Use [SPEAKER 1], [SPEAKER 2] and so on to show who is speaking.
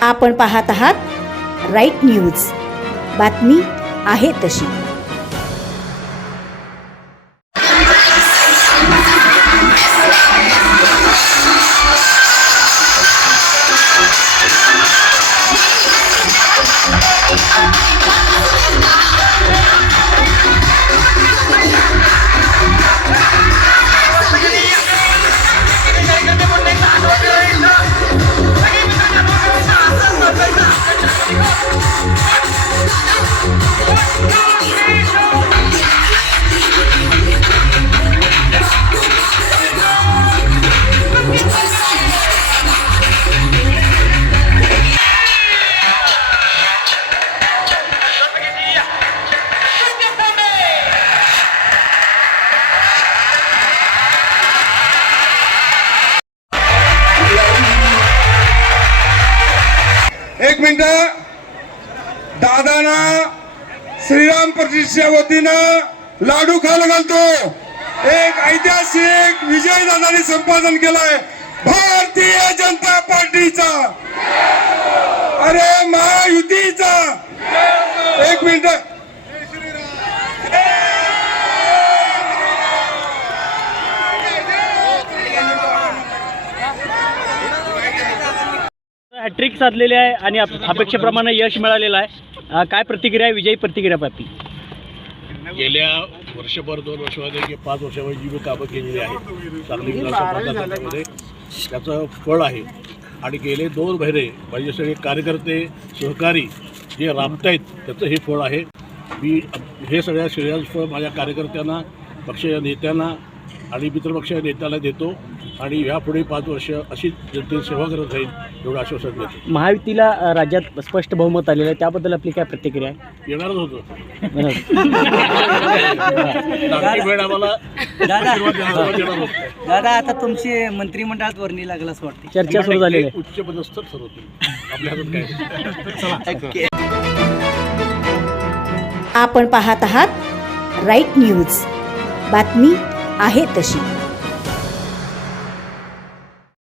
[SPEAKER 1] आपण पाहत आहात राईट न्यूज. बातमी आहे तशी.
[SPEAKER 2] एक मिनिट. दादाना श्रीराम प्रतिष्ठेच्या वतीनं लाडू खायला घालतो. एक ऐतिहासिक विजय दादाने संपादन केलाय. भारतीय जनता पार्टीचा. अरे महायुतीचा. एक मिनिट.
[SPEAKER 3] हॅट्रिक साधलेली आहे आणि अप- अपेक्षेप्रमाणे यश मिळालेलं आहे. काय प्रतिक्रिया आहे? विजयी प्रतिक्रिया प्राप्ती
[SPEAKER 4] गेल्या वर्षभर दोन वर्षामध्ये किंवा पाच वर्षामध्ये जी मी कामं केलेली आहेत सांगली त्याचं फळ आहे. आणि गेले दोन महिने माझे सगळे कार्यकर्ते सहकारी जे राबतायत त्याचं हे फळ आहे. मी हे सगळ्या श्रेयांश फळ माझ्या कार्यकर्त्यांना पक्षीय नेत्यांना आणि मित्रपक्षीय नेत्याला देतो. आणि यापुढे पाच वर्ष अशीच जनतेची सेवा करत राहील एवढं आश्वासन देतो.
[SPEAKER 3] महायुतीला अ, राज्यात स्पष्ट बहुमत आलेलं आहे. त्याबद्दल आपली काय प्रतिक्रिया आहे?
[SPEAKER 4] येणारच होतं.
[SPEAKER 3] बरोबर.
[SPEAKER 4] नागरिक वेळ आम्हाला. आशीर्वाद देणार देणार होतं.
[SPEAKER 5] दादा आता तुमची मंत्रिमंडळात वर्णी लागलं असं वाटते
[SPEAKER 3] चर्चा सुरू झालेली आहे.
[SPEAKER 4] उच्च पदस्थ ठरवतील. आपल्या हातात काय?
[SPEAKER 1] आपण पाहत आहात राईट न्यूज. बातमी आहे तशी.